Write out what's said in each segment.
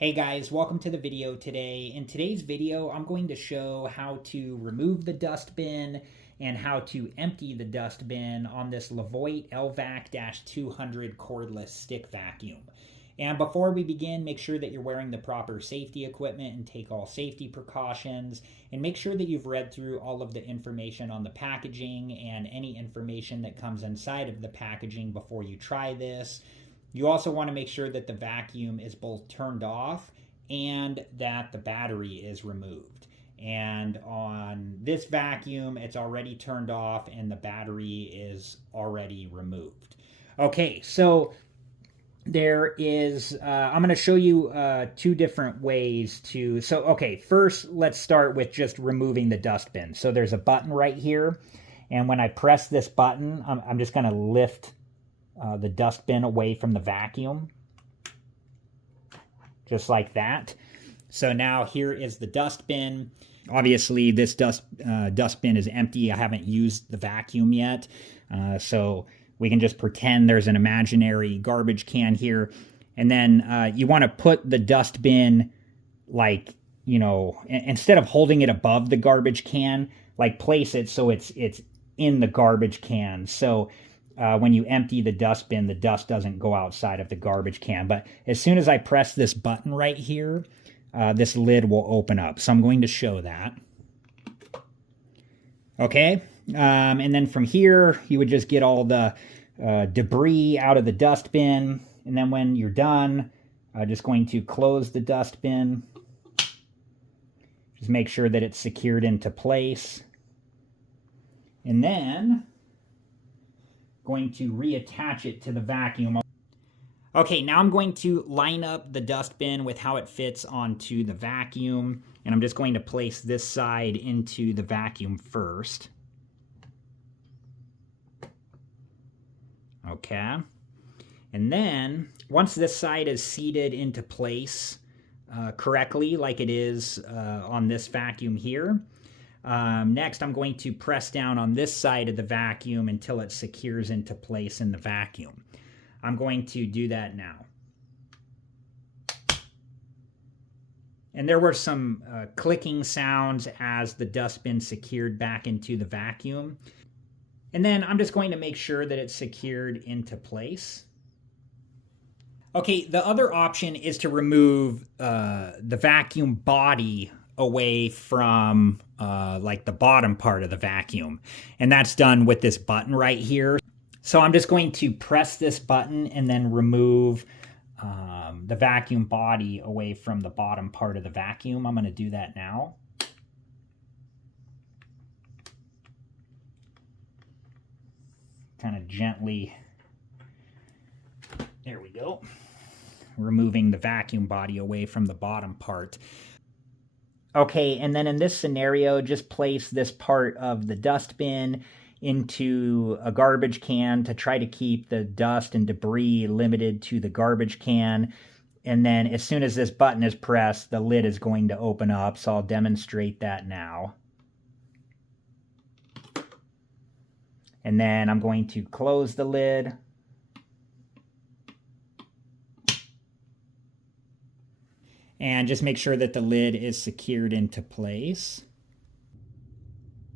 Hey guys, welcome to the video today. In today's video, I'm going to show how to remove the dust bin and how to empty the dust bin on this Levoit LVAC-200 cordless stick vacuum. And before we begin, make sure that you're wearing the proper safety equipment and take all safety precautions. And make sure that you've read through all of the information on the packaging and any information that comes inside of the packaging before you try this. You also want to make sure that the vacuum is both turned off and that the battery is removed. And on this vacuum, it's already turned off and the battery is already removed. Okay, so there is, I'm going to show you two different ways to, first let's start with just removing the dust bin. So there's a button right here, and when I press this button, I'm just going to lift the dust bin away from the vacuum, just like that. So now here is the dust bin. Obviously this dust bin is empty. I haven't used the vacuum yet, so we can just pretend there's an imaginary garbage can here. And then you want to put the dust bin, like, you know, instead of holding it above the garbage can, like place it so it's in the garbage can. So when you empty the dust bin, the dust doesn't go outside of the garbage can. But as soon as I press this button right here, this lid will open up. So I'm going to show that. Okay, and then from here, you would just get all the debris out of the dust bin. And then when you're done, just going to close the dust bin. Just make sure that it's secured into place. And then going to reattach it to the vacuum. Okay, now I'm going to line up the dust bin with how it fits onto the vacuum, and I'm just going to place this side into the vacuum first. Okay, and then once this side is seated into place correctly, like it is on this vacuum here, next, I'm going to press down on this side of the vacuum until it secures into place in the vacuum. I'm going to do that now. And there were some clicking sounds as the dustbin secured back into the vacuum. And then I'm just going to make sure that it's secured into place. Okay, the other option is to remove the vacuum body away from like the bottom part of the vacuum. And that's done with this button right here. So I'm just going to press this button and then remove the vacuum body away from the bottom part of the vacuum. I'm going to do that now. Kind of gently, there we go. Removing the vacuum body away from the bottom part. Okay, and then in this scenario, just place this part of the dust bin into a garbage can to try to keep the dust and debris limited to the garbage can. And then as soon as this button is pressed, the lid is going to open up. So I'll demonstrate that now. And then I'm going to close the lid. And just make sure that the lid is secured into place.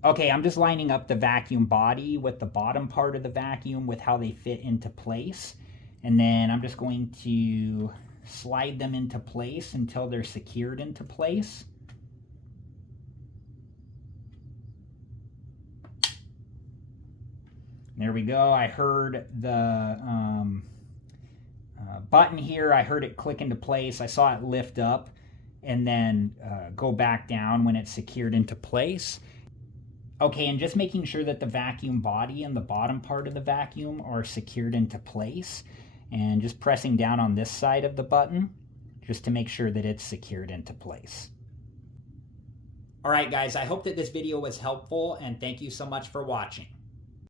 Okay, I'm just lining up the vacuum body with the bottom part of the vacuum with how they fit into place. And then I'm just going to slide them into place until they're secured into place. There we go. I heard the button here. I heard it click into place. I saw it lift up and then go back down when it's secured into place. Okay, and just making sure that the vacuum body and the bottom part of the vacuum are secured into place, and just pressing down on this side of the button just to make sure that it's secured into place. All right, guys, I hope that this video was helpful, and thank you so much for watching.